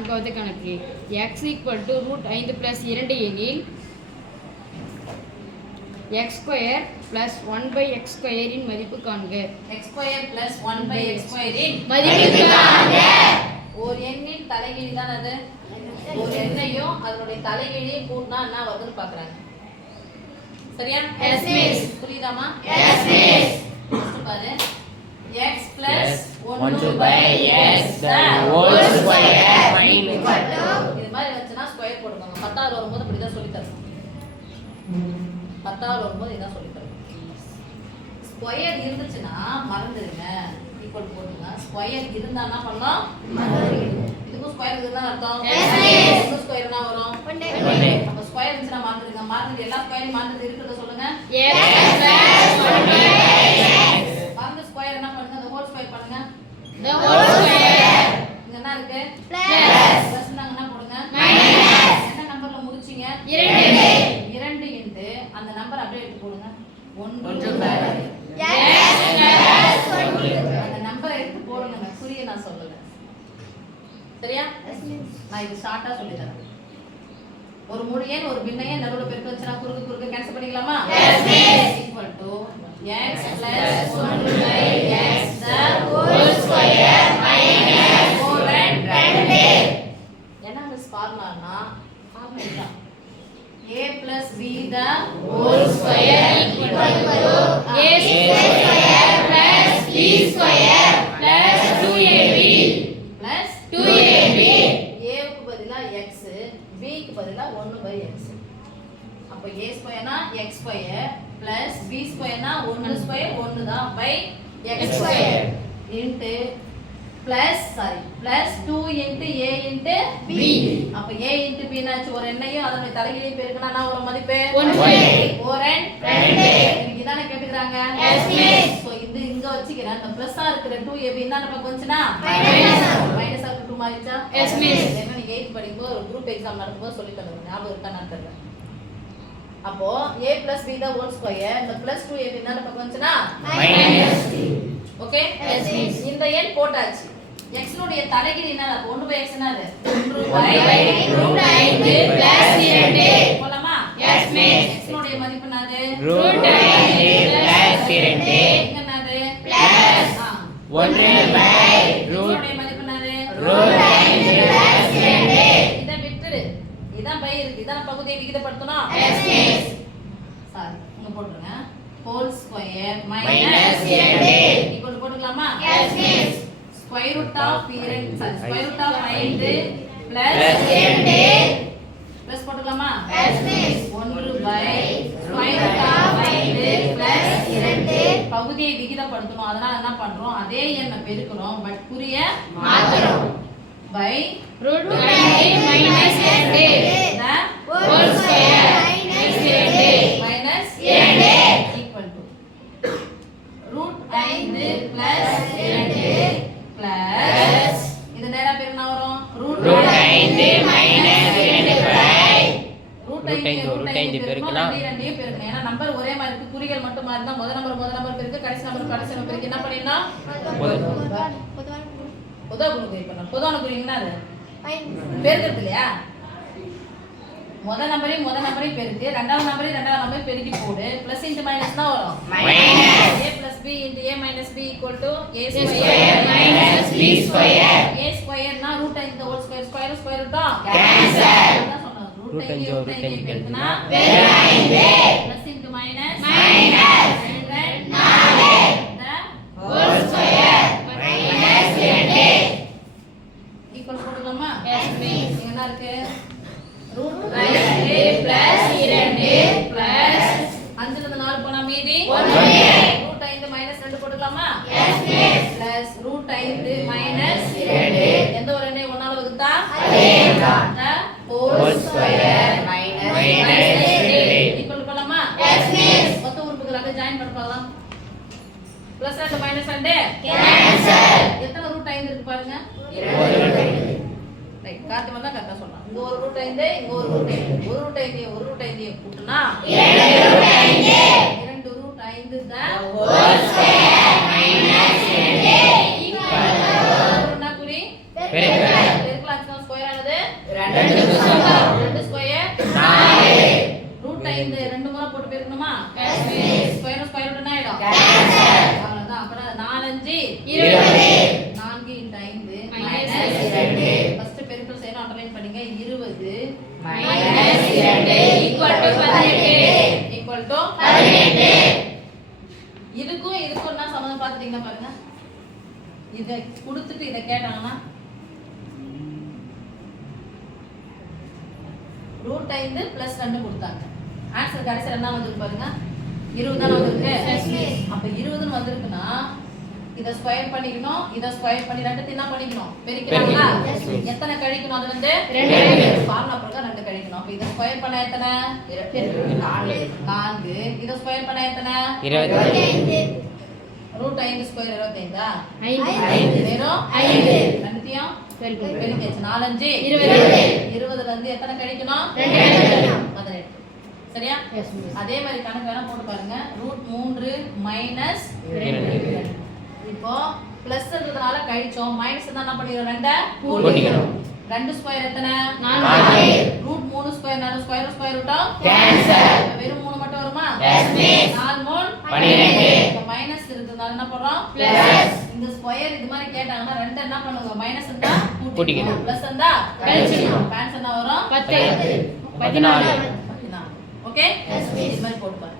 நான்காவது கணக்கு x √5 + 2 எனில் x² + 1/x² இன் மதிப்பு காண்க. x² + 1/x² இன் மதிப்பு காண்க. ஒரு எண்ணின் தலைகீழி தான் அது. ஒரு எண்ணையும் அதனுடைய தலைகீழியை கூட்டினா என்ன வருதுன்னு பார்க்கறாங்க. சரியா? Yes miss. புரியுதாமா? Yes miss. ஃபர்ஸ்ட் பாரு. x + 1/x² இது மாதிரி வச்சுனா ஸ்கொயர் போடுங்க. 10வது வரும்போது இப்படி தான் சொல்லி தரணும். 10வது வரும்போது இதான் சொல்லி தரணும். ஸ்கொயர் இருந்துச்சுன்னா மறந்துடுங்க. ஈக்குவல் போடுங்க. ஸ்கொயர் இருந்தா என்ன பண்ணலாம்? இதுக்கும் ஸ்கொயர் இருக்குதுன்னு அர்த்தம். எஸ் ஸ்கொயர்னா வரும் 1. அப்ப ஸ்கொயர் இருந்துச்சுன்னா மறந்துடுங்க. மறந்து எல்லா ஸ்கொயரையும் மறந்து இருக்குறத சொல்லுங்க. x + 1/x. மறந்து ஸ்கொயர் என்ன பண்ணுங்க? the whole square பண்ணுங்க. the whole square. இங்க என்ன இருக்கு? plus. பிளஸ்னா என்ன போடுங்க? minus. என்ன நம்பர்ல முடிச்சீங்க? 2 இன்டு அந்த நம்பர் அப்படியே எடுத்து போடுங்க. 1 அந்த நம்பரை எடுத்து போடுங்க. நான் புரிய நான் சொல்லல. சரியா? நான் இது ஷார்ட்டா சொல்லி தரேன். ஒரு முழு எண் ஒரு பின்ன எண் நடுவுல பெருக்க வச்சா குறுக்கு கேன்சல் பண்ணிக்கலாமா? Yes miss. Equal to x + 1/x the whole square minus 4/2. என்ன மிஸ் ஃபார்முலானா? ஃபார்முலா இதுதான். a + b the whole square equal to a square plus b square plus 2ab plus 2ab. a க்கு பதிலா x, b க்கு பதிலா 1/x. அப்ப a ஸ்கொயர்னா x square plus b ஸ்கொயர்னா 1 square 1 தான் by x square into plus 2 into a into b. அப்ப a into b னாச்சு ஒரு எண்ணையும் அதனுடைய தலைகீழையும் பெருக்கினா என்ன ஒரு மதிப்பு? 4/2. இதானே கேக்குறாங்க. Yes miss. சோ இது இங்க வச்சிக்கிறேன். அந்த பிளஸ்ஸா இருக்கிற 2ab என்ன நம்ம கொஞ்சனா மைனஸ் ஆ 2 மாறிச்சா? Yes miss. என்ன நீங்க 8th படிக்கும்போது ஒரு குரூப் எக்ஸாம் நடக்கும்போது சொல்லி தருவாங்க. ஞாபகம் இருக்கா நான் தெரியல. அப்போ a + b the whole square இந்த +2ab என்ன நம்ம கொஞ்சனா மைனஸ். ஓகே? Yes miss. இந்த எண் போட்டாச்சு. x னுடைய தலைகீழி என்ன? 1/x என்னது? 1/√5 plus 2. போலாமா? Yes miss. x னுடைய மதிப்பு என்னது? √5 plus 2 இங்க என்னது? plus 1/√x னுடைய மதிப்பு என்னது? √5 plus 2. இத விட்டுடு. இதான் பை இருக்கு. இதான் பகுதியை விகிதப்படுத்தணும். Yes miss. சாரி இங்க போடுங்க. ஹோல் ஸ்கொயர் minus 2 ஈக்குவல் போட்டுக்கலாமா? Yes miss. Square root of 5 plus 2 plus போட்டுக்கலாமா? Yes miss. 1/√5 plus 2 பகுதியை விகிதப்படுத்தணும். அதனால என்ன பண்றோம்? அதே எண்ணை பெருக்கணும். பட் குறிய மாத்துறோம். by √5 minus 2 the whole square minus 2 minus 2 equal to √5 plus 2 plus இது நேரா பெருக்கினா வரும் √5 minus 2/5. √5 பெருக்கலாம். ரெண்டையும் பெருக்கணும். ஏன்னா நம்பர் ஒரே மாதிரி இருக்கு. குறிகள் மட்டும் மாறி இருந்தா முதல் நம்பர் பெருக்கு, கடைசி நம்பர் பெருக்கு. என்ன பண்ணிடலாம்? பொதுவான குறி பண்ணலாம். பொதுவான குறிங்கன்னா அது பெருக்கிறது இல்லையா? முதல் நம்பரையும் பெருக்கு, ரெண்டாவது நம்பரையும் பெருக்கி போடு. பிளஸ் இன்டு மைனஸ் தான் வரும். a plus b into a minus b equal to a square minus b square. a square னா √5 the whole square square root Cancel. அதான் சொன்னேன். √5 பெருக்குனா 5 plus into minus minus 4 the whole square minus 2. equal போட்டுக்கலாமா? Yes miss. இங்க என்ன இருக்கு? √5 plus 2 plus 5ல இருந்து 4 போனா மீதி 1. √5 minus 2 போட்டுக்கலாமா? Yes miss. plus √5 minus 2 எந்த ஒரு எண்ணை ஒன்னால வகுத்தா அதேதான். the whole square minus 2 equal போலாமா? Yes miss. மொத்த உறுப்புகள் அப்படியே ஜாயின் பண்ண பார்க்கலாம். Plus 2 minus 2 cancel. எத்தனை √5 இருக்கு பாருங்க. ரைட் காத்து வந்தா கரெக்ட்டா சொல்லலாம். இங்க ஒரு √5 இங்க ஒரு √5 ஒரு √5 கூட்டினா 2 √5 தான் whole square minus 2 equal to என்ன குறி பெருக்கல். பெருக்கல் மேக்ஸிமம் ஸ்கொயர் ஆனது 2 square. 2 ஸ்கொயர் ரூட் 5 ரெண்டு முறை போட்டு பெருக்கணுமா ஸ்கொயர் ஸ்கொயர் ரூட் என்ன ஆயிடும் அவ்வளவுதான். அப்புறம் 4 5 20 4 × 5 -2 ஃபர்ஸ்ட் பெருக்கல் செய்யணும் அண்டர்லைன் பண்ணுங்க 20 -2 ஈக்குவல் டு 18 இதுக்கும் இதுக்கும் என்ன சம்பந்தம் பாத்துட்டீங்கன்னா பாருங்க. இத கொடுத்துட்டு இத கேட்டாங்கன்னா ரூட் 5 + 2 கொடுத்தாங்க. ஆன்சர் கடைசில என்ன வந்திருக்கு பாருங்க 20 தான வந்திருக்கு. அப்ப 20 ன்னு வந்திருக்குன்னா இத ஸ்கொயர் பண்ணிக்கணும், இத ஸ்கொயர் பண்ணி ரெண்டுத்தையும் என்ன பண்ணிக்கணும் பெருக்கினாங்களா? எத்தனை கழிக்கணும் அதுல இருந்து 2 ஃபார்முலா பிரகாரம் 2 கழிக்கணும். அப்ப இத ஸ்கொயர் பண்ணா எத்தனை 4 இத ஸ்கொயர் பண்ணா எத்தனை 25 ரூட் 5 ஸ்கொயர் 25 5 வெறும் 5 ரெண்டுத்தையும் பெருக்கியாச்சு 4 5 20 ல இருந்து எத்தனை கழிக்கணும் 18 சரியா? அதே மாதிரி கணக்கு வேணா போட்டு பாருங்க. ரூட் 3 -2 இப்போ பிளஸ்ன்றதுனால கழிச்சோம் மைனஸ் தான் என்ன பண்ணிரோம் 2 கூட்டிக்கிறோம் 2 ஸ்கொயர் எத்தனை 4 ரூட் 3 ஸ்கொயர் 4 ஸ்கொயர் ஸ்கொயர் ரூட்டா கேன்சல் வெறும் 3 மட்டும் வருமா எஸ் மிஸ் 4 3 12 இப்போ மைனஸ் இருக்குதுனால என்ன பண்றோம் பிளஸ் இந்த ஸ்கொயர் இது மாதிரி கேட்டாங்கன்னா 2 என்ன பண்ணுங்க மைனஸ் இருந்தா கூட்டிக்கணும் பிளஸ் இருந்தா கழிச்சிடணும் ஆன்சர் என்ன வரும் 10 14 ஓகே எஸ் மிஸ் இது மாதிரி போட்டு பாருங்க.